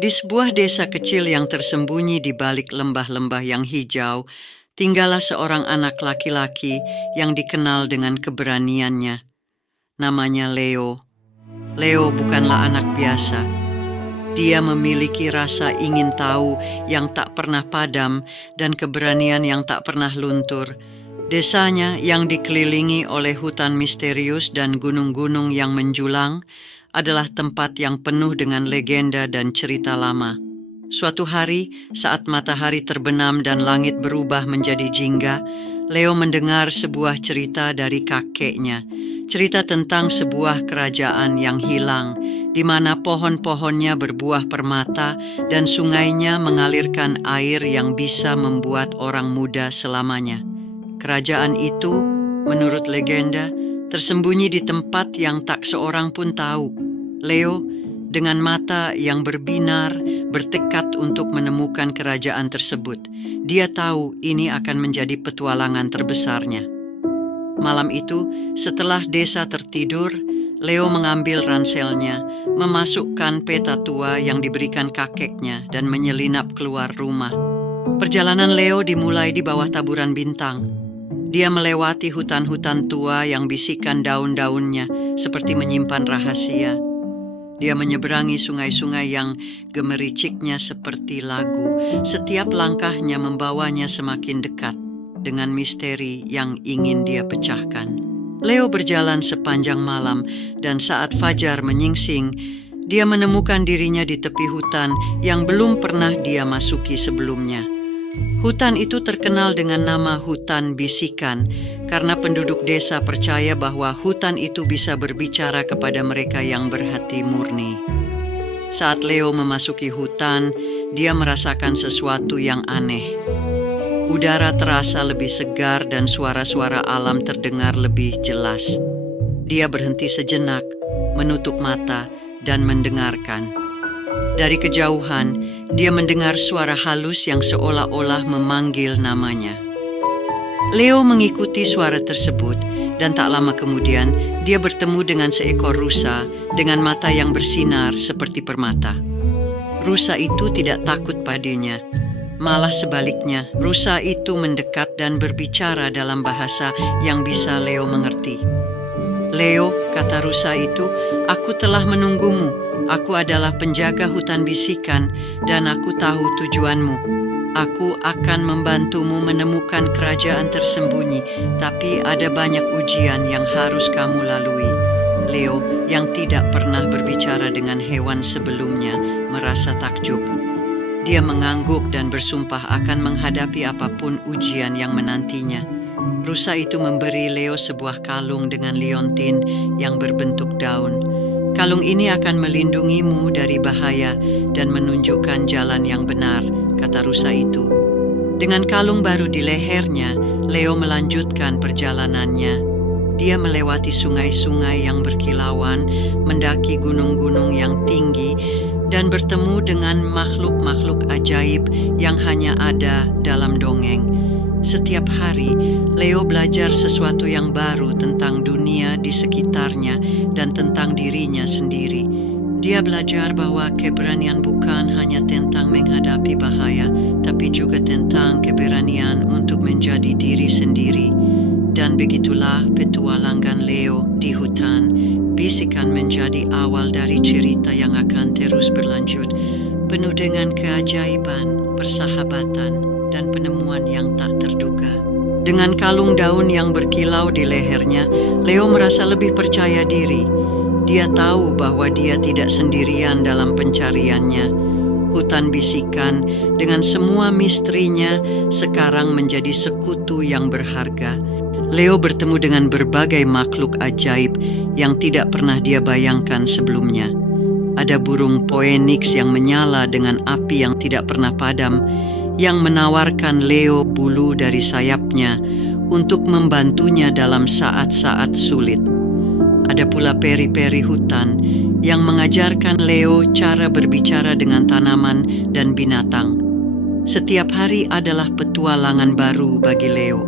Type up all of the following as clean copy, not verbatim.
Di sebuah desa kecil yang tersembunyi di balik lembah-lembah yang hijau, tinggallah seorang anak laki-laki yang dikenal dengan keberaniannya. Namanya Leo. Leo bukanlah anak biasa. Dia memiliki rasa ingin tahu yang tak pernah padam dan keberanian yang tak pernah luntur. Desanya yang dikelilingi oleh hutan misterius dan gunung-gunung yang menjulang adalah tempat yang penuh dengan legenda dan cerita lama. Suatu hari, saat matahari terbenam dan langit berubah menjadi jingga, Leo mendengar sebuah cerita dari kakeknya. Cerita tentang sebuah kerajaan yang hilang, di mana pohon-pohonnya berbuah permata dan sungainya mengalirkan air yang bisa membuat orang muda selamanya. Kerajaan itu, menurut legenda, tersembunyi di tempat yang tak seorang pun tahu. Leo, dengan mata yang berbinar, bertekad untuk menemukan kerajaan tersebut. Dia tahu ini akan menjadi petualangan terbesarnya. Malam itu, setelah desa tertidur, Leo mengambil ranselnya, memasukkan peta tua yang diberikan kakeknya dan menyelinap keluar rumah. Perjalanan Leo dimulai di bawah taburan bintang. Dia melewati hutan-hutan tua yang bisikan daun-daunnya seperti menyimpan rahasia. Dia menyeberangi sungai-sungai yang gemericiknya seperti lagu. Setiap langkahnya membawanya semakin dekat dengan misteri yang ingin dia pecahkan. Leo berjalan sepanjang malam dan saat fajar menyingsing, dia menemukan dirinya di tepi hutan yang belum pernah dia masuki sebelumnya. Hutan itu terkenal dengan nama hutan bisikan karena penduduk desa percaya bahwa hutan itu bisa berbicara kepada mereka yang berhati murni. Saat Leo memasuki hutan, dia merasakan sesuatu yang aneh. Udara terasa lebih segar dan suara-suara alam terdengar lebih jelas. Dia berhenti sejenak, menutup mata, dan mendengarkan. Dari kejauhan, dia mendengar suara halus yang seolah-olah memanggil namanya. Leo mengikuti suara tersebut, dan tak lama kemudian dia bertemu dengan seekor rusa dengan mata yang bersinar seperti permata. Rusa itu tidak takut padanya. Malah sebaliknya, rusa itu mendekat dan berbicara dalam bahasa yang bisa Leo mengerti. "Leo," kata rusa itu, "aku telah menunggumu. Aku adalah penjaga hutan bisikan dan aku tahu tujuanmu. Aku akan membantumu menemukan kerajaan tersembunyi, tapi ada banyak ujian yang harus kamu lalui." Leo, yang tidak pernah berbicara dengan hewan sebelumnya, merasa takjub. Dia mengangguk dan bersumpah akan menghadapi apapun ujian yang menantinya. Rusa itu memberi Leo sebuah kalung dengan liontin yang berbentuk daun. "Kalung ini akan melindungimu dari bahaya dan menunjukkan jalan yang benar," kata rusa itu. Dengan kalung baru di lehernya, Leo melanjutkan perjalanannya. Dia melewati sungai-sungai yang berkilauan, mendaki gunung-gunung yang tinggi, dan bertemu dengan makhluk-makhluk ajaib yang hanya ada dalam dongeng. Setiap hari, Leo belajar sesuatu yang baru tentang dunia di sekitarnya dan tentang dirinya sendiri. Dia belajar bahwa keberanian bukan hanya tentang menghadapi bahaya, tapi juga tentang keberanian untuk menjadi diri sendiri. Dan begitulah petualangan Leo di hutan bisikan menjadi awal dari cerita yang akan terus berlanjut, penuh dengan keajaiban, persahabatan, dan penemuan yang tak terduga. Dengan kalung daun yang berkilau di lehernya, Leo merasa lebih percaya diri. Dia tahu bahwa dia tidak sendirian dalam pencariannya. Hutan bisikan dengan semua misterinya sekarang menjadi sekutu yang berharga. Leo bertemu dengan berbagai makhluk ajaib yang tidak pernah dia bayangkan sebelumnya. Ada burung phoenix yang menyala dengan api yang tidak pernah padam, yang menawarkan Leo bulu dari sayapnya untuk membantunya dalam saat-saat sulit. Ada pula peri-peri hutan yang mengajarkan Leo cara berbicara dengan tanaman dan binatang. Setiap hari adalah petualangan baru bagi Leo.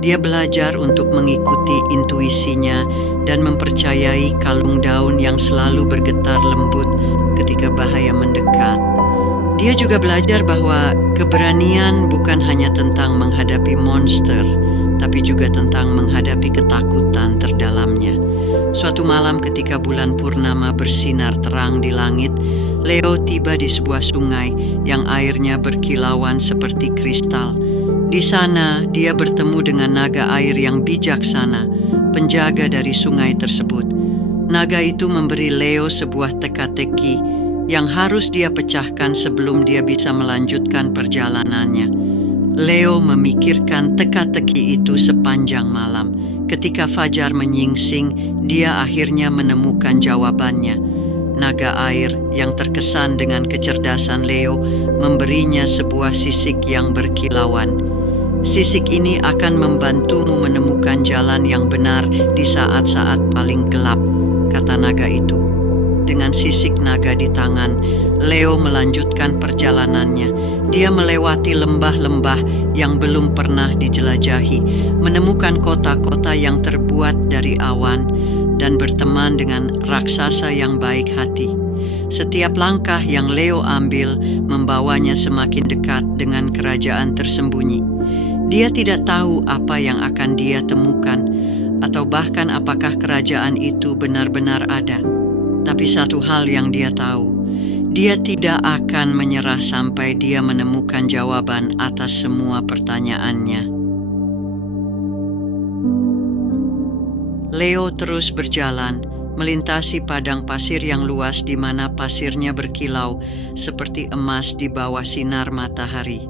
Dia belajar untuk mengikuti intuisinya dan mempercayai kalung daun yang selalu bergetar lembut ketika bahaya mendekat. Dia juga belajar bahwa keberanian bukan hanya tentang menghadapi monster, tapi juga tentang menghadapi ketakutan terdalamnya. Suatu malam ketika bulan purnama bersinar terang di langit, Leo tiba di sebuah sungai yang airnya berkilauan seperti kristal. Di sana, dia bertemu dengan naga air yang bijaksana, penjaga dari sungai tersebut. Naga itu memberi Leo sebuah teka-teki yang harus dia pecahkan sebelum dia bisa melanjutkan perjalanannya. Leo memikirkan teka-teki itu sepanjang malam. Ketika fajar menyingsing, dia akhirnya menemukan jawabannya. Naga air yang terkesan dengan kecerdasan Leo memberinya sebuah sisik yang berkilauan. Sisik ini akan membantumu menemukan jalan yang benar di saat-saat paling gelap, kata naga itu. Dengan sisik naga di tangan, Leo melanjutkan perjalanannya. Dia melewati lembah-lembah yang belum pernah dijelajahi, menemukan kota-kota yang terbuat dari awan, dan berteman dengan raksasa yang baik hati. Setiap langkah yang Leo ambil membawanya semakin dekat dengan kerajaan tersembunyi. Dia tidak tahu apa yang akan dia temukan, atau bahkan apakah kerajaan itu benar-benar ada. Tapi satu hal yang dia tahu, dia tidak akan menyerah sampai dia menemukan jawaban atas semua pertanyaannya. Leo terus berjalan, melintasi padang pasir yang luas di mana pasirnya berkilau seperti emas di bawah sinar matahari.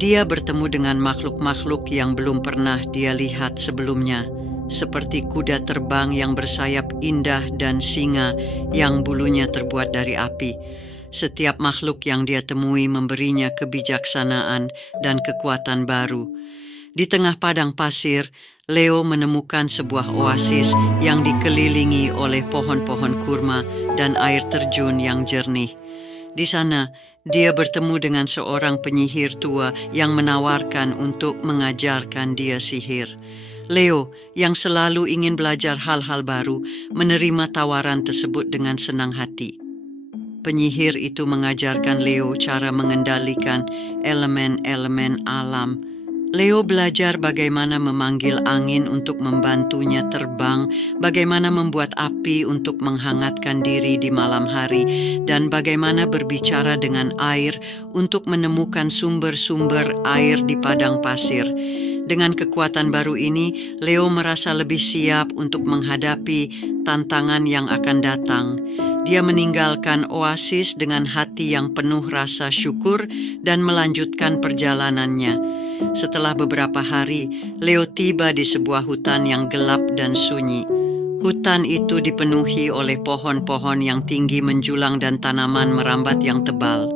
Dia bertemu dengan makhluk-makhluk yang belum pernah dia lihat sebelumnya, seperti kuda terbang yang bersayap indah dan singa yang bulunya terbuat dari api. Setiap makhluk yang dia temui memberinya kebijaksanaan dan kekuatan baru. Di tengah padang pasir, Leo menemukan sebuah oasis yang dikelilingi oleh pohon-pohon kurma dan air terjun yang jernih. Di sana, dia bertemu dengan seorang penyihir tua yang menawarkan untuk mengajarkan dia sihir. Leo, yang selalu ingin belajar hal-hal baru, menerima tawaran tersebut dengan senang hati. Penyihir itu mengajarkan Leo cara mengendalikan elemen-elemen alam. Leo belajar bagaimana memanggil angin untuk membantunya terbang, bagaimana membuat api untuk menghangatkan diri di malam hari, dan bagaimana berbicara dengan air untuk menemukan sumber-sumber air di padang pasir. Dengan kekuatan baru ini, Leo merasa lebih siap untuk menghadapi tantangan yang akan datang. Dia meninggalkan oasis dengan hati yang penuh rasa syukur dan melanjutkan perjalanannya. Setelah beberapa hari, Leo tiba di sebuah hutan yang gelap dan sunyi. Hutan itu dipenuhi oleh pohon-pohon yang tinggi menjulang dan tanaman merambat yang tebal.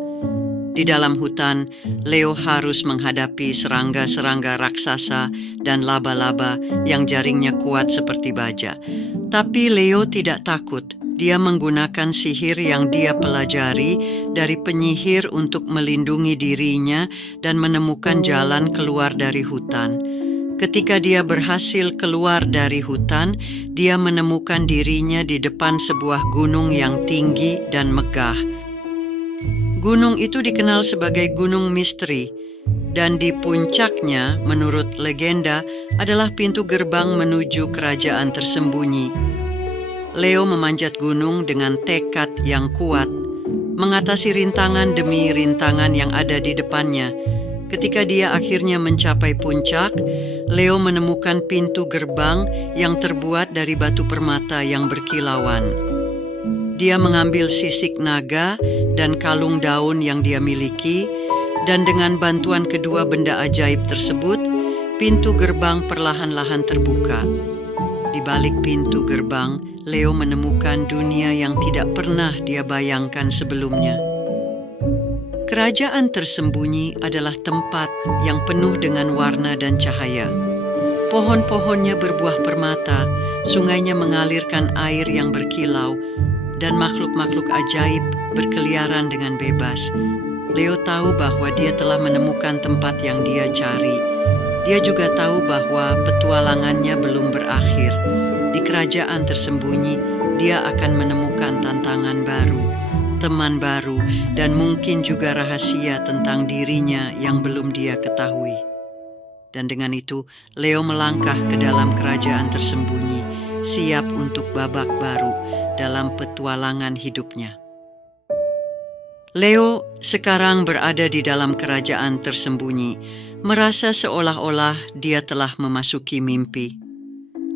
Di dalam hutan, Leo harus menghadapi serangga-serangga raksasa dan laba-laba yang jaringnya kuat seperti baja. Tapi Leo tidak takut. Dia menggunakan sihir yang dia pelajari dari penyihir untuk melindungi dirinya dan menemukan jalan keluar dari hutan. Ketika dia berhasil keluar dari hutan, dia menemukan dirinya di depan sebuah gunung yang tinggi dan megah. Gunung itu dikenal sebagai Gunung Misteri, dan di puncaknya, menurut legenda, adalah pintu gerbang menuju kerajaan tersembunyi. Leo memanjat gunung dengan tekad yang kuat, mengatasi rintangan demi rintangan yang ada di depannya. Ketika dia akhirnya mencapai puncak, Leo menemukan pintu gerbang yang terbuat dari batu permata yang berkilauan. Dia mengambil sisik naga dan kalung daun yang dia miliki, dan dengan bantuan kedua benda ajaib tersebut, pintu gerbang perlahan-lahan terbuka. Di balik pintu gerbang, Leo menemukan dunia yang tidak pernah dia bayangkan sebelumnya. Kerajaan tersembunyi adalah tempat yang penuh dengan warna dan cahaya. Pohon-pohonnya berbuah permata, sungainya mengalirkan air yang berkilau, dan makhluk-makhluk ajaib berkeliaran dengan bebas. Leo tahu bahwa dia telah menemukan tempat yang dia cari. Dia juga tahu bahwa petualangannya belum berakhir. Di kerajaan tersembunyi, dia akan menemukan tantangan baru. teman baru, dan mungkin juga rahasia tentang dirinya yang belum dia ketahui. Dan dengan itu, Leo melangkah ke dalam kerajaan tersembunyi, siap untuk babak baru dalam petualangan hidupnya. Leo sekarang berada di dalam kerajaan tersembunyi, merasa seolah-olah dia telah memasuki mimpi.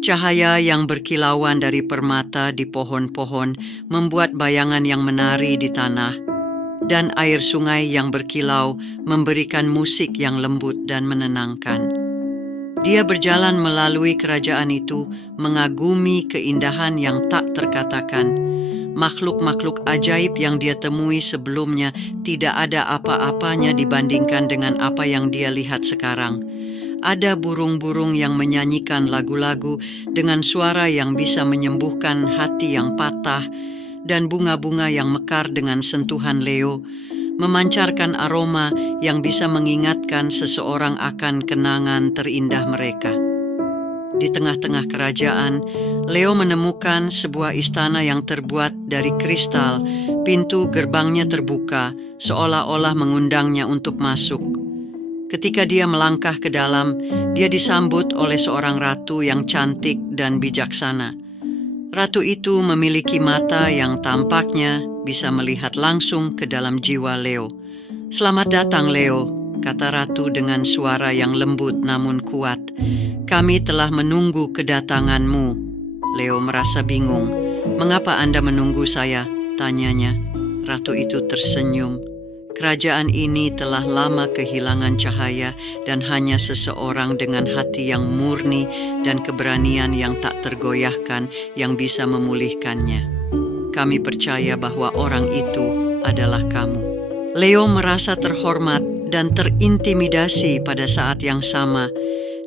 Cahaya yang berkilauan dari permata di pohon-pohon membuat bayangan yang menari di tanah, dan air sungai yang berkilau memberikan musik yang lembut dan menenangkan. Dia berjalan melalui kerajaan itu, mengagumi keindahan yang tak terkatakan. Makhluk-makhluk ajaib yang dia temui sebelumnya tidak ada apa-apanya dibandingkan dengan apa yang dia lihat sekarang. Ada burung-burung yang menyanyikan lagu-lagu dengan suara yang bisa menyembuhkan hati yang patah, dan bunga-bunga yang mekar dengan sentuhan Leo, memancarkan aroma yang bisa mengingatkan seseorang akan kenangan terindah mereka. Di tengah-tengah kerajaan, Leo menemukan sebuah istana yang terbuat dari kristal. Pintu gerbangnya terbuka, seolah-olah mengundangnya untuk masuk. Ketika dia melangkah ke dalam, dia disambut oleh seorang ratu yang cantik dan bijaksana. Ratu itu memiliki mata yang tampaknya bisa melihat langsung ke dalam jiwa Leo. "Selamat datang, Leo," kata ratu dengan suara yang lembut namun kuat. "Kami telah menunggu kedatanganmu." Leo merasa bingung. "Mengapa Anda menunggu saya?" tanyanya. Ratu itu tersenyum. "Kerajaan ini telah lama kehilangan cahaya, dan hanya seseorang dengan hati yang murni dan keberanian yang tak tergoyahkan yang bisa memulihkannya. Kami percaya bahwa orang itu adalah kamu." Leo merasa terhormat dan terintimidasi pada saat yang sama.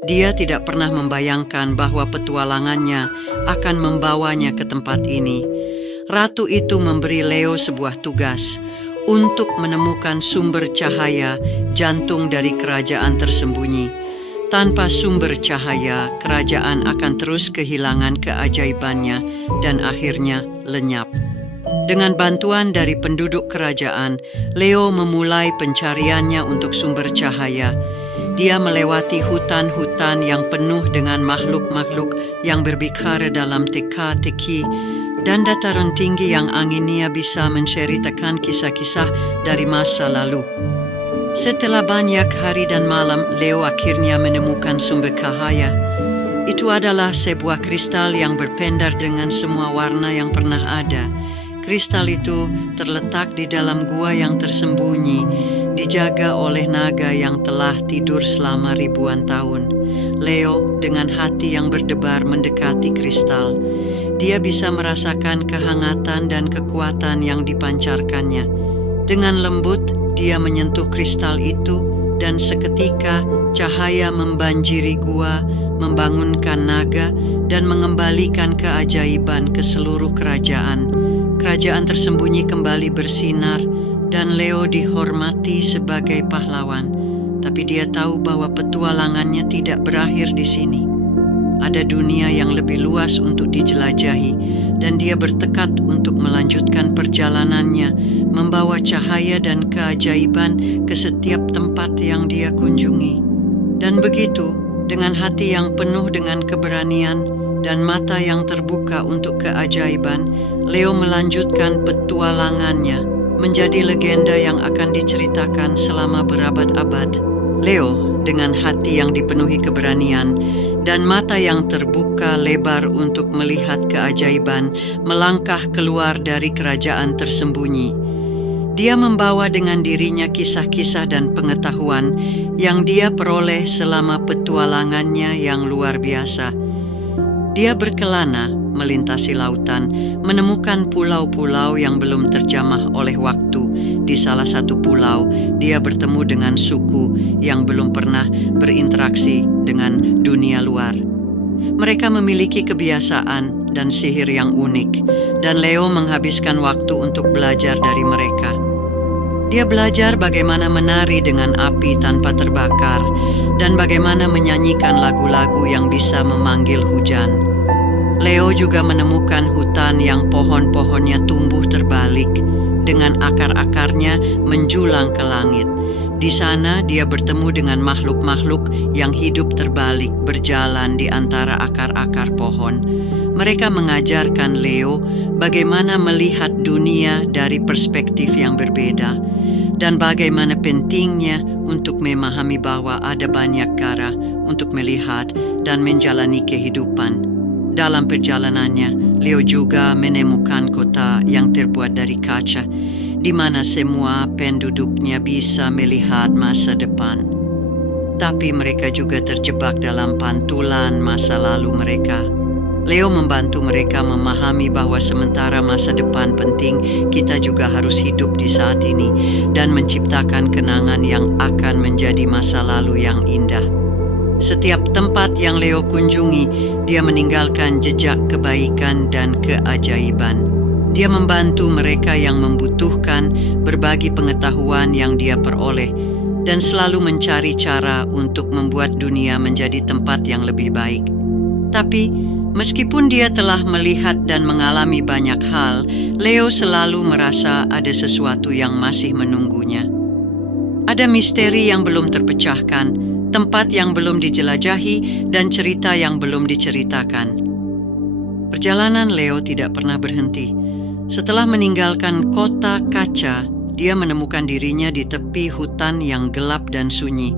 Dia tidak pernah membayangkan bahwa petualangannya akan membawanya ke tempat ini. Ratu itu memberi Leo sebuah tugas untuk menemukan sumber cahaya, jantung dari kerajaan tersembunyi. Tanpa sumber cahaya, kerajaan akan terus kehilangan keajaibannya dan akhirnya lenyap. Dengan bantuan dari penduduk kerajaan, Leo memulai pencariannya untuk sumber cahaya. Dia melewati hutan-hutan yang penuh dengan makhluk-makhluk yang berbicara dalam teka-teki, dan dataran tinggi yang anginnya bisa menceritakan kisah-kisah dari masa lalu. Setelah banyak hari dan malam, Leo akhirnya menemukan sumber cahaya. Itu adalah sebuah kristal yang berpendar dengan semua warna yang pernah ada. Kristal itu terletak di dalam gua yang tersembunyi, dijaga oleh naga yang telah tidur selama ribuan tahun. Leo dengan hati yang berdebar mendekati kristal. Dia bisa merasakan kehangatan dan kekuatan yang dipancarkannya. Dengan lembut, dia menyentuh kristal itu, dan seketika cahaya membanjiri gua, membangunkan naga, dan mengembalikan keajaiban ke seluruh kerajaan. Kerajaan tersembunyi kembali bersinar, dan Leo dihormati sebagai pahlawan. Tapi dia tahu bahwa petualangannya tidak berakhir di sini. Ada dunia yang lebih luas untuk dijelajahi, dan dia bertekad untuk melanjutkan perjalanannya, membawa cahaya dan keajaiban ke setiap tempat yang dia kunjungi. Dan begitu, dengan hati yang penuh dengan keberanian dan mata yang terbuka untuk keajaiban, Leo melanjutkan petualangannya, menjadi legenda yang akan diceritakan selama berabad-abad. Leo dengan hati yang dipenuhi keberanian dan mata yang terbuka lebar untuk melihat keajaiban, melangkah keluar dari kerajaan tersembunyi. Dia membawa dengan dirinya kisah-kisah dan pengetahuan yang dia peroleh selama petualangannya yang luar biasa. Dia berkelana melintasi lautan, menemukan pulau-pulau yang belum terjamah oleh waktu. Di salah satu pulau, dia bertemu dengan suku yang belum pernah berinteraksi dengan dunia luar. Mereka memiliki kebiasaan dan sihir yang unik, dan Leo menghabiskan waktu untuk belajar dari mereka. Dia belajar bagaimana menari dengan api tanpa terbakar, dan bagaimana menyanyikan lagu-lagu yang bisa memanggil hujan. Leo juga menemukan hutan yang pohon-pohonnya tumbuh terbalik, dengan akar-akarnya menjulang ke langit. Di sana dia bertemu dengan makhluk-makhluk yang hidup terbalik berjalan di antara akar-akar pohon. Mereka mengajarkan Leo bagaimana melihat dunia dari perspektif yang berbeda dan bagaimana pentingnya untuk memahami bahwa ada banyak cara untuk melihat dan menjalani kehidupan. Dalam perjalanannya, Leo juga menemukan kota yang terbuat dari kaca, di mana semua penduduknya bisa melihat masa depan. Tapi mereka juga terjebak dalam pantulan masa lalu mereka. Leo membantu mereka memahami bahwa sementara masa depan penting, kita juga harus hidup di saat ini dan menciptakan kenangan yang akan menjadi masa lalu yang indah. Setiap tempat yang Leo kunjungi, dia meninggalkan jejak kebaikan dan keajaiban. Dia membantu mereka yang membutuhkan, berbagi pengetahuan yang dia peroleh, dan selalu mencari cara untuk membuat dunia menjadi tempat yang lebih baik. Tapi, meskipun dia telah melihat dan mengalami banyak hal, Leo selalu merasa ada sesuatu yang masih menunggunya. Ada misteri yang belum terpecahkan, tempat yang belum dijelajahi, dan cerita yang belum diceritakan. Perjalanan Leo tidak pernah berhenti. Setelah meninggalkan kota kaca, dia menemukan dirinya di tepi hutan yang gelap dan sunyi.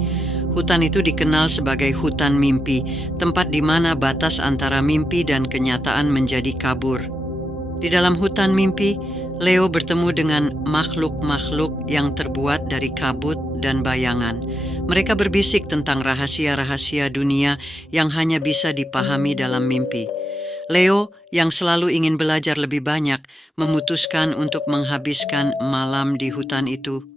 Hutan itu dikenal sebagai hutan mimpi, tempat di mana batas antara mimpi dan kenyataan menjadi kabur. Di dalam hutan mimpi, Leo bertemu dengan makhluk-makhluk yang terbuat dari kabut dan bayangan. Mereka berbisik tentang rahasia-rahasia dunia yang hanya bisa dipahami dalam mimpi. Leo, yang selalu ingin belajar lebih banyak, memutuskan untuk menghabiskan malam di hutan itu.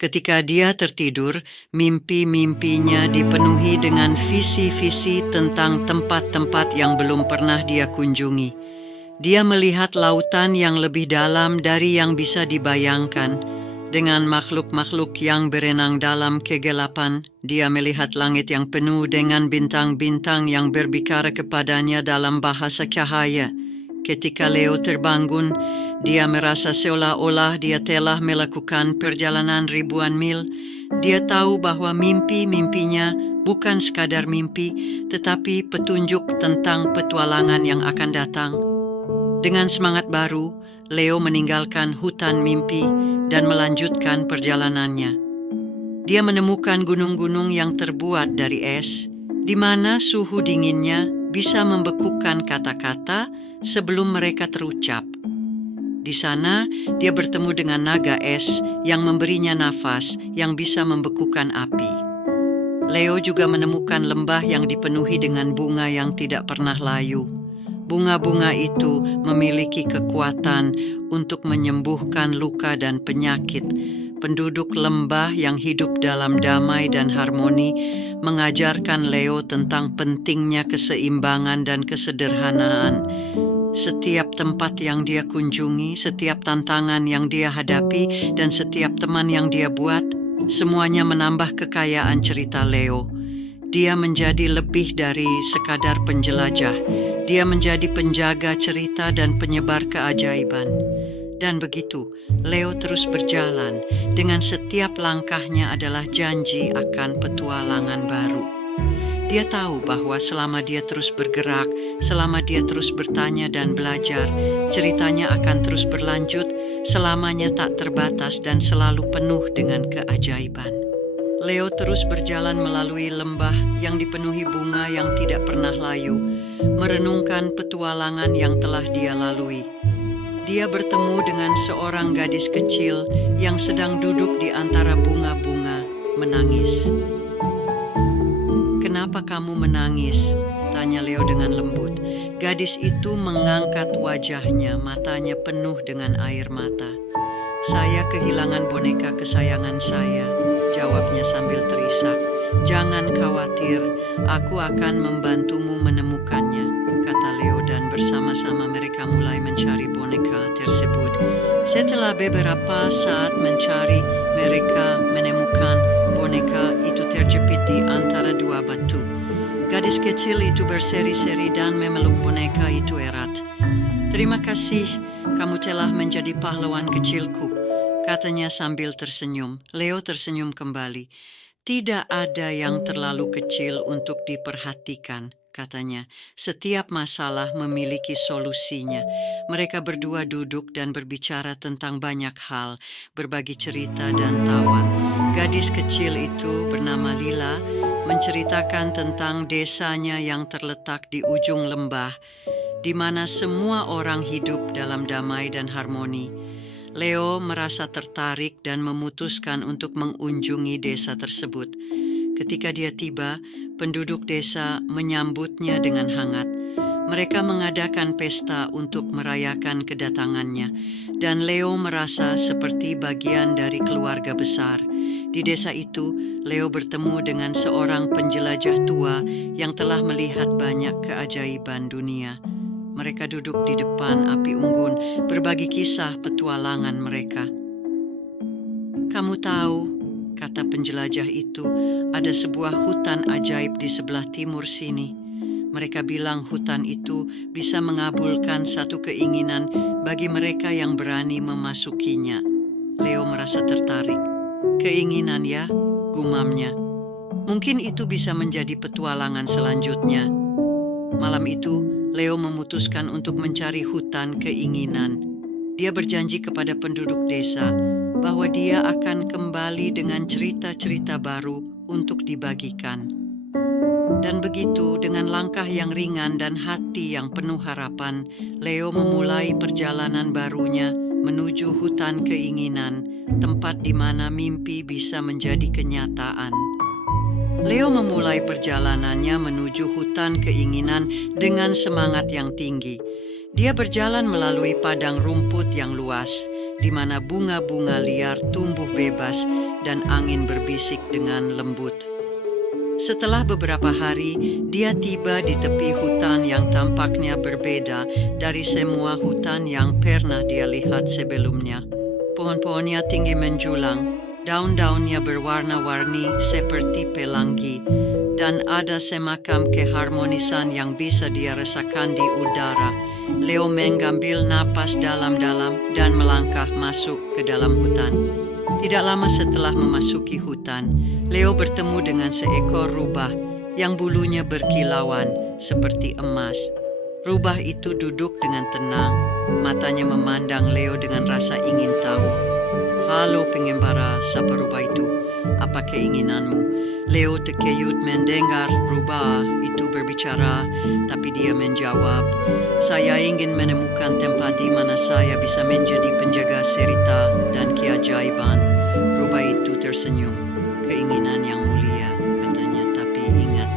Ketika dia tertidur, mimpi-mimpinya dipenuhi dengan visi-visi tentang tempat-tempat yang belum pernah dia kunjungi. Dia melihat lautan yang lebih dalam dari yang bisa dibayangkan. Dengan makhluk-makhluk yang berenang dalam kegelapan, dia melihat langit yang penuh dengan bintang-bintang yang berbicara kepadanya dalam bahasa cahaya. Ketika Leo terbangun, dia merasa seolah-olah dia telah melakukan perjalanan ribuan mil. Dia tahu bahwa mimpi-mimpinya bukan sekadar mimpi, tetapi petunjuk tentang petualangan yang akan datang. Dengan semangat baru, Leo meninggalkan hutan mimpi dan melanjutkan perjalanannya. Dia menemukan gunung-gunung yang terbuat dari es, di mana suhu dinginnya bisa membekukan kata-kata sebelum mereka terucap. Di sana, dia bertemu dengan naga es yang memberinya nafas yang bisa membekukan api. Leo juga menemukan lembah yang dipenuhi dengan bunga yang tidak pernah layu. Bunga-bunga itu memiliki kekuatan untuk menyembuhkan luka dan penyakit. Penduduk lembah yang hidup dalam damai dan harmoni mengajarkan Leo tentang pentingnya keseimbangan dan kesederhanaan. Setiap tempat yang dia kunjungi, setiap tantangan yang dia hadapi, dan setiap teman yang dia buat, semuanya menambah kekayaan cerita Leo. Dia menjadi lebih dari sekadar penjelajah. Dia menjadi penjaga cerita dan penyebar keajaiban. Dan begitu, Leo terus berjalan. Dengan setiap langkahnya adalah janji akan petualangan baru. Dia tahu bahwa selama dia terus bergerak, selama dia terus bertanya dan belajar, ceritanya akan terus berlanjut, selamanya tak terbatas dan selalu penuh dengan keajaiban. Leo terus berjalan melalui lembah yang dipenuhi bunga yang tidak pernah layu, merenungkan petualangan yang telah dia lalui. Dia bertemu dengan seorang gadis kecil yang sedang duduk di antara bunga-bunga, menangis. "Kenapa kamu menangis?" tanya Leo dengan lembut. Gadis itu mengangkat wajahnya, matanya penuh dengan air mata. "Saya kehilangan boneka kesayangan saya," jawabnya sambil terisak. "Jangan khawatir, aku akan membantumu menemukannya," kata Leo, dan bersama-sama mereka mulai mencari boneka tersebut. Setelah beberapa saat mencari, mereka menemukan boneka itu terjepit di antara dua batu. Gadis kecil itu berseri-seri dan memeluk boneka itu erat. "Terima kasih, kamu telah menjadi pahlawan kecilku," katanya sambil tersenyum. Leo tersenyum kembali. Tidak ada yang terlalu kecil untuk diperhatikan, katanya. Setiap masalah memiliki solusinya. Mereka berdua duduk dan berbicara tentang banyak hal, berbagi cerita dan tawa. Gadis kecil itu bernama Lila menceritakan tentang desanya yang terletak di ujung lembah, di mana semua orang hidup dalam damai dan harmoni. Leo merasa tertarik dan memutuskan untuk mengunjungi desa tersebut. Ketika dia tiba, penduduk desa menyambutnya dengan hangat. Mereka mengadakan pesta untuk merayakan kedatangannya, dan Leo merasa seperti bagian dari keluarga besar. Di desa itu, Leo bertemu dengan seorang penjelajah tua yang telah melihat banyak keajaiban dunia. Mereka duduk di depan api unggun, berbagi kisah petualangan mereka. "Kamu tahu," kata penjelajah itu, "ada sebuah hutan ajaib di sebelah timur sini. Mereka bilang hutan itu bisa mengabulkan satu keinginan bagi mereka yang berani memasukinya." Leo merasa tertarik. "Keinginan ya?" gumamnya. "Mungkin itu bisa menjadi petualangan selanjutnya." Malam itu, Leo memutuskan untuk mencari hutan keinginan. Dia berjanji kepada penduduk desa bahwa dia akan kembali dengan cerita-cerita baru untuk dibagikan. Dan begitu, dengan langkah yang ringan dan hati yang penuh harapan, Leo memulai perjalanan barunya menuju hutan keinginan, tempat di mana mimpi bisa menjadi kenyataan. Leo memulai perjalanannya menuju hutan keinginan dengan semangat yang tinggi. Dia berjalan melalui padang rumput yang luas, di mana bunga-bunga liar tumbuh bebas dan angin berbisik dengan lembut. Setelah beberapa hari, dia tiba di tepi hutan yang tampaknya berbeda dari semua hutan yang pernah dia lihat sebelumnya. Pohon-pohonnya tinggi menjulang, daun-daunnya berwarna-warni seperti pelangi, dan ada semacam keharmonisan yang bisa dia rasakan di udara. Leo mengambil napas dalam-dalam dan melangkah masuk ke dalam hutan. Tidak lama setelah memasuki hutan, Leo bertemu dengan seekor rubah yang bulunya berkilauan seperti emas. Rubah itu duduk dengan tenang, matanya memandang Leo dengan rasa ingin tahu. "Halo pengembara," sapa rubah itu. "Apa keinginanmu?" Leo terkejut mendengar rubah itu berbicara, tapi dia menjawab, "Saya ingin menemukan tempat di mana saya bisa menjadi penjaga cerita dan keajaiban." Rubah itu tersenyum. "Keinginan yang mulia," katanya, "tapi ingat,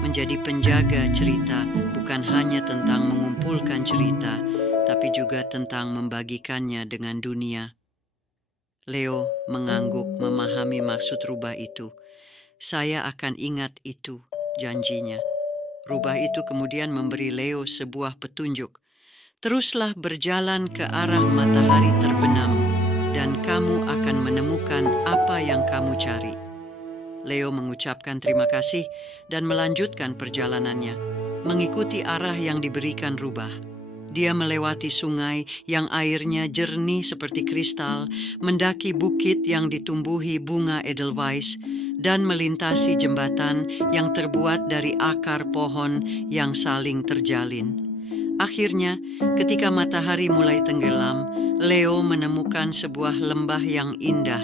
menjadi penjaga cerita bukan hanya tentang mengumpulkan cerita, tapi juga tentang membagikannya dengan dunia." Leo mengangguk memahami maksud rubah itu. "Saya akan ingat itu," janjinya. Rubah itu kemudian memberi Leo sebuah petunjuk. "Teruslah berjalan ke arah matahari terbenam, dan kamu akan menemukan apa yang kamu cari." Leo mengucapkan terima kasih dan melanjutkan perjalanannya, mengikuti arah yang diberikan rubah. Dia melewati sungai yang airnya jernih seperti kristal, mendaki bukit yang ditumbuhi bunga edelweiss, dan melintasi jembatan yang terbuat dari akar pohon yang saling terjalin. Akhirnya, ketika matahari mulai tenggelam, Leo menemukan sebuah lembah yang indah.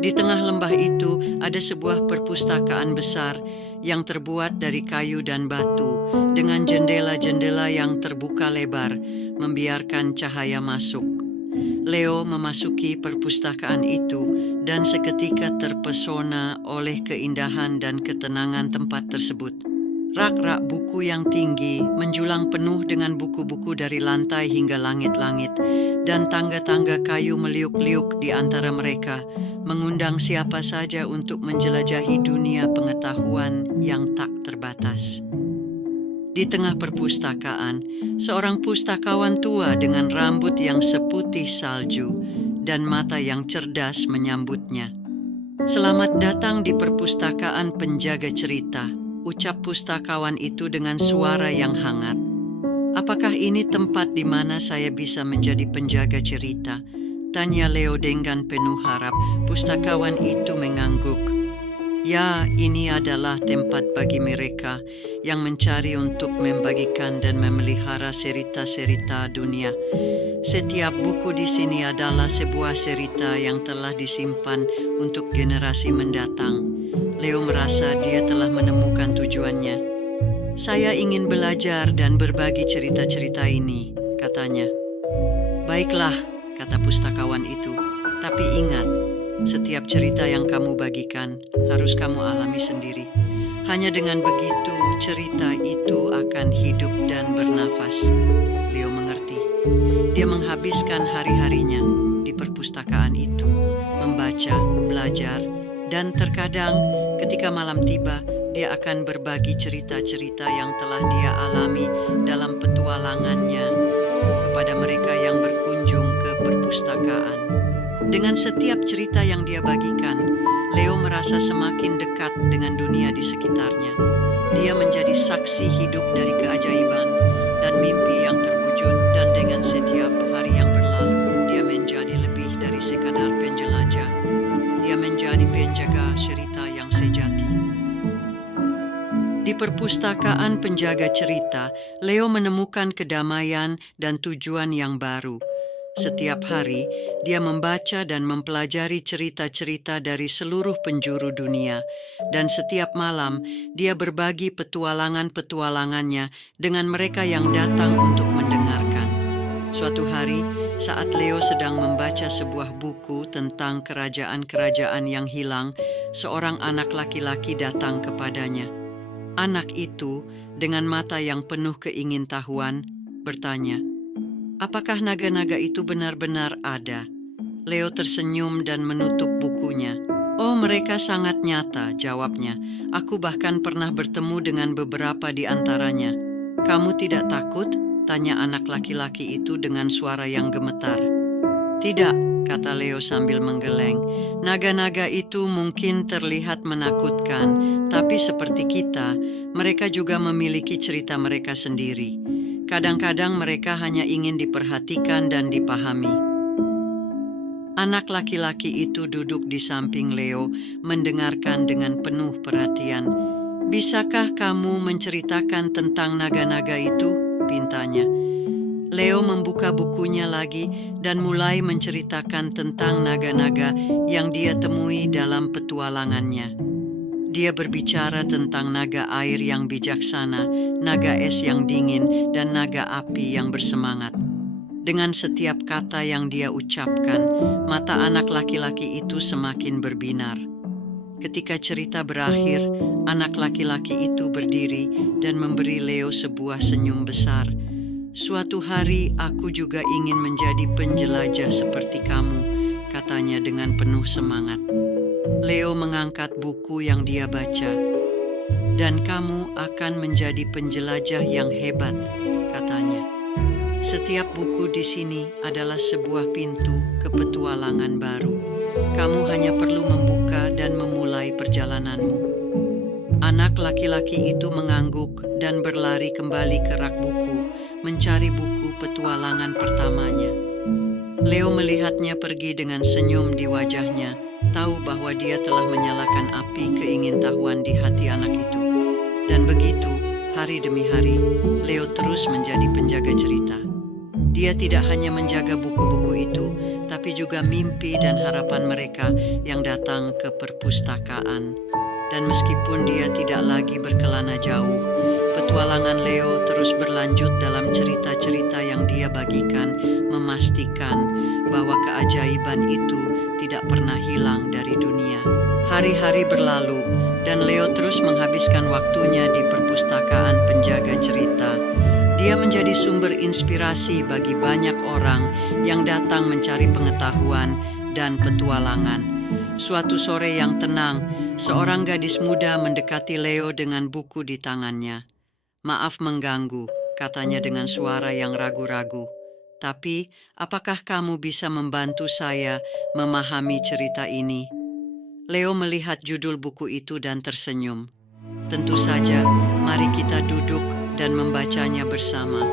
Di tengah lembah itu ada sebuah perpustakaan besar yang terbuat dari kayu dan batu, dengan jendela-jendela yang terbuka lebar, membiarkan cahaya masuk. Leo memasuki perpustakaan itu dan seketika terpesona oleh keindahan dan ketenangan tempat tersebut. Rak-rak buku yang tinggi menjulang penuh dengan buku-buku dari lantai hingga langit-langit, dan tangga-tangga kayu meliuk-liuk di antara mereka, mengundang siapa saja untuk menjelajahi dunia pengetahuan yang tak terbatas. Di tengah perpustakaan, seorang pustakawan tua dengan rambut yang seputih salju dan mata yang cerdas menyambutnya. "Selamat datang di perpustakaan penjaga cerita," ucap pustakawan itu dengan suara yang hangat. "Apakah ini tempat di mana saya bisa menjadi penjaga cerita?" Tanya Leo dengan penuh harap. Pustakawan itu mengangguk. Ya, ini adalah tempat bagi mereka yang mencari untuk membagikan dan memelihara cerita-cerita dunia. Setiap buku di sini adalah sebuah cerita yang telah disimpan untuk generasi mendatang. Leo merasa dia telah menemukan tujuannya. Saya ingin belajar dan berbagi cerita-cerita ini, katanya. Baiklah, kata pustakawan itu. Tapi ingat, setiap cerita yang kamu bagikan harus kamu alami sendiri. Hanya dengan begitu cerita itu akan hidup dan bernafas. Leo mengerti. Dia menghabiskan hari-harinya di perpustakaan itu, membaca, belajar, dan terkadang ketika malam tiba, dia akan berbagi cerita-cerita yang telah dia alami dalam petualangannya kepada mereka yang berkunjung ke perpustakaan. Dengan setiap cerita yang dia bagikan, Leo merasa semakin dekat dengan dunia di sekitarnya. Dia menjadi saksi hidup dari keajaiban dan mimpi yang terwujud, dan dengan setiap hari yang berlalu, dia menjadi lebih dari sekadar penjelajah. Dia menjadi penjaga cerita yang sejati. Di perpustakaan penjaga cerita, Leo menemukan kedamaian dan tujuan yang baru. Setiap hari, dia membaca dan mempelajari cerita-cerita dari seluruh penjuru dunia, dan setiap malam dia berbagi petualangan-petualangannya dengan mereka yang datang untuk mendengarkan. Suatu hari, saat Leo sedang membaca sebuah buku tentang kerajaan-kerajaan yang hilang, seorang anak laki-laki datang kepadanya. Anak itu, dengan mata yang penuh keingintahuan, bertanya, "Apakah naga-naga itu benar-benar ada?" Leo tersenyum dan menutup bukunya. "Oh, mereka sangat nyata," jawabnya. "Aku bahkan pernah bertemu dengan beberapa di antaranya." "Kamu tidak takut?" tanya anak laki-laki itu dengan suara yang gemetar. "Tidak," kata Leo sambil menggeleng. "Naga-naga itu mungkin terlihat menakutkan, tapi seperti kita, mereka juga memiliki cerita mereka sendiri. Kadang-kadang mereka hanya ingin diperhatikan dan dipahami." Anak laki-laki itu duduk di samping Leo, mendengarkan dengan penuh perhatian. "Bisakah kamu menceritakan tentang naga-naga itu?" pintanya. Leo membuka bukunya lagi dan mulai menceritakan tentang naga-naga yang dia temui dalam petualangannya. Dia berbicara tentang naga air yang bijaksana, naga es yang dingin, dan naga api yang bersemangat. Dengan setiap kata yang dia ucapkan, mata anak laki-laki itu semakin berbinar. Ketika cerita berakhir, anak laki-laki itu berdiri dan memberi Leo sebuah senyum besar. "Suatu hari aku juga ingin menjadi penjelajah seperti kamu," katanya dengan penuh semangat. Leo mengangkat buku yang dia baca. "Dan kamu akan menjadi penjelajah yang hebat," katanya. "Setiap buku di sini adalah sebuah pintu ke petualangan baru. Kamu hanya perlu membuka dan memulai perjalananmu." Anak laki-laki itu mengangguk dan berlari kembali ke rak buku, mencari buku petualangan pertamanya. Leo melihatnya pergi dengan senyum di wajahnya, tahu bahwa dia telah menyalakan api keingintahuan di hati anak itu. Dan begitu, hari demi hari, Leo terus menjadi penjaga cerita. Dia tidak hanya menjaga buku-buku itu, tapi juga mimpi dan harapan mereka yang datang ke perpustakaan. Dan meskipun dia tidak lagi berkelana jauh, petualangan Leo terus berlanjut dalam cerita-cerita yang dia bagikan, memastikan bahwa keajaiban itu tidak pernah hilang dari dunia. Hari-hari berlalu, dan Leo terus menghabiskan waktunya di perpustakaan penjaga cerita. Dia menjadi sumber inspirasi bagi banyak orang yang datang mencari pengetahuan dan petualangan. Suatu sore yang tenang, seorang gadis muda mendekati Leo dengan buku di tangannya. "Maaf mengganggu," katanya dengan suara yang ragu-ragu. "Tapi, apakah kamu bisa membantu saya memahami cerita ini?" Leo melihat judul buku itu dan tersenyum. "Tentu saja, mari kita duduk dan membacanya bersama."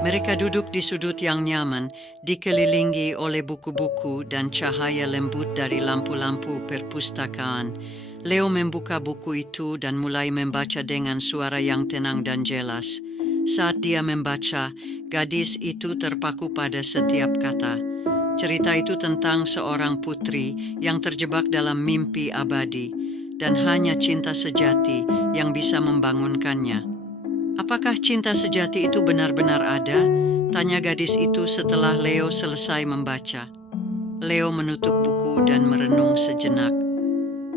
Mereka duduk di sudut yang nyaman, dikelilingi oleh buku-buku dan cahaya lembut dari lampu-lampu perpustakaan. Leo membuka buku itu dan mulai membaca dengan suara yang tenang dan jelas. Saat dia membaca, gadis itu terpaku pada setiap kata. Cerita itu tentang seorang putri yang terjebak dalam mimpi abadi, dan hanya cinta sejati yang bisa membangunkannya. "Apakah cinta sejati itu benar-benar ada?" tanya gadis itu setelah Leo selesai membaca. Leo menutup buku dan merenung sejenak.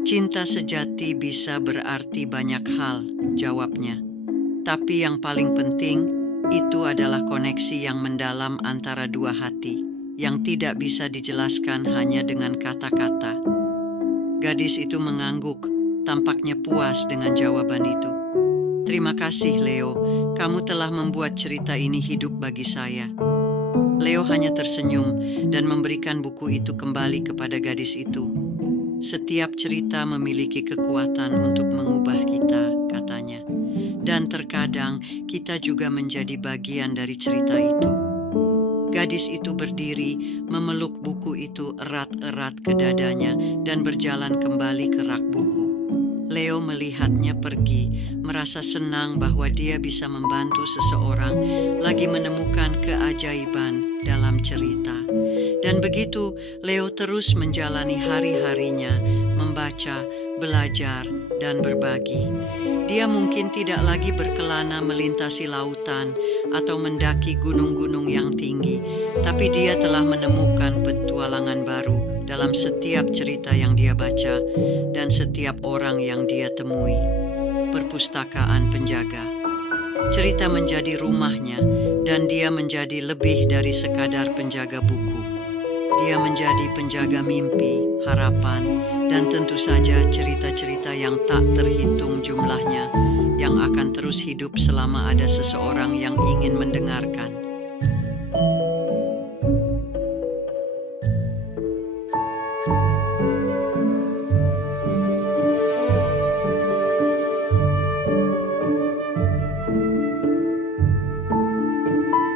"Cinta sejati bisa berarti banyak hal," jawabnya. "Tapi yang paling penting, itu adalah koneksi yang mendalam antara dua hati, yang tidak bisa dijelaskan hanya dengan kata-kata." Gadis itu mengangguk, tampaknya puas dengan jawaban itu. "Terima kasih, Leo. Kamu telah membuat cerita ini hidup bagi saya." Leo hanya tersenyum dan memberikan buku itu kembali kepada gadis itu. "Setiap cerita memiliki kekuatan untuk mengubah kita," katanya. "Dan terkadang kita juga menjadi bagian dari cerita itu." Gadis itu berdiri, memeluk buku itu erat-erat ke dadanya dan berjalan kembali ke rak buku. Leo melihatnya pergi, merasa senang bahwa dia bisa membantu seseorang lagi menemukan keajaiban dalam cerita. Dan begitu, Leo terus menjalani hari-harinya, membaca, belajar, dan berbagi. Dia mungkin tidak lagi berkelana melintasi lautan atau mendaki gunung-gunung yang tinggi, tapi dia telah menemukan petualangan baru dalam setiap cerita yang dia baca dan setiap orang yang dia temui. Perpustakaan penjaga. Cerita menjadi rumahnya, dan dia menjadi lebih dari sekadar penjaga buku. Dia menjadi penjaga mimpi, harapan, dan tentu saja cerita-cerita yang tak terhitung jumlahnya, yang akan terus hidup selama ada seseorang yang ingin mendengarkan.